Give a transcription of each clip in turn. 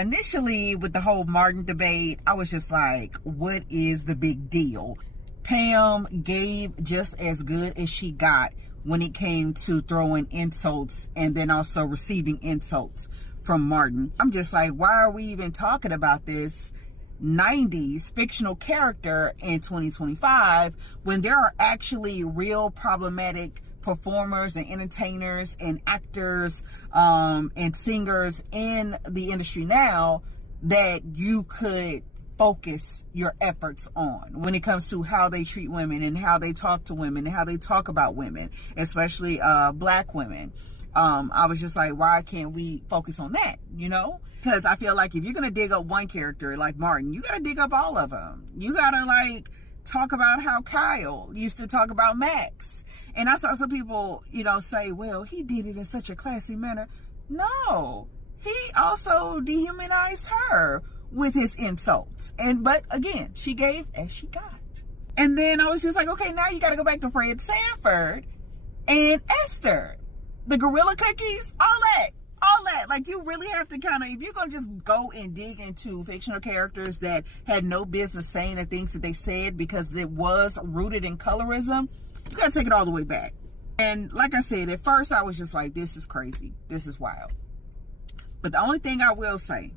Initially, with the whole Martin debate, I was just like, what is the big deal? Pam gave just as good as she got when it came to throwing insults and then also receiving insults from Martin. I'm just like, why are we even talking about this 90s fictional character in 2025 when there are actually real problematic performers and entertainers and actors and singers in the industry now that you could focus your efforts on when it comes to how they treat women and how they talk to women and how they talk about women, especially black women. I was just like, why can't we focus on that, you know? Because I feel like if you're going to dig up one character like Martin, you got to dig up all of them. You got to like talk about how Kyle used to talk about Max. And I saw some people, you know, say, well, he did it in such a classy manner. No, he also dehumanized her with his insults. But again, she gave as she got. And then I was just like, okay, now you got to go back to Fred Sanford and Esther. The gorilla cookies, all that. Like, you really have to kind of, if you're going to just go and dig into fictional characters that had no business saying the things that they said because it was rooted in colorism, you got to take it all the way back. And like I said, at first I was just like, this is crazy. This is wild. But the only thing I will say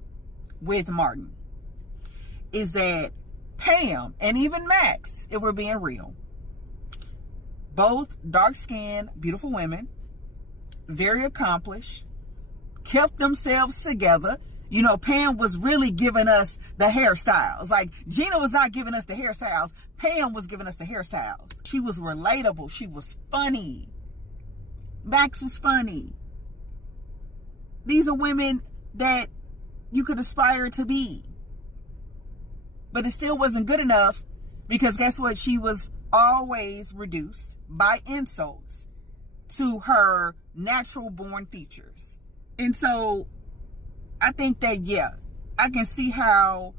with Martin is that Pam and even Max, if we're being real, both dark-skinned, beautiful women, very accomplished, kept themselves together. You know, Pam was really giving us the hairstyles. Like, Gina was not giving us the hairstyles. Pam was giving us the hairstyles. She was relatable. She was funny. Max was funny. These are women that you could aspire to be. But it still wasn't good enough because guess what? She was always reduced by insults to her natural born features. And so I think that, yeah, I can see how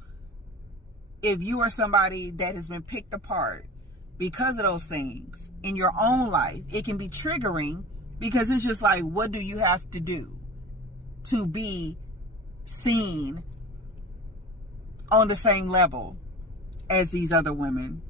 if you are somebody that has been picked apart because of those things in your own life, it can be triggering because it's just like, what do you have to do to be seen on the same level as these other women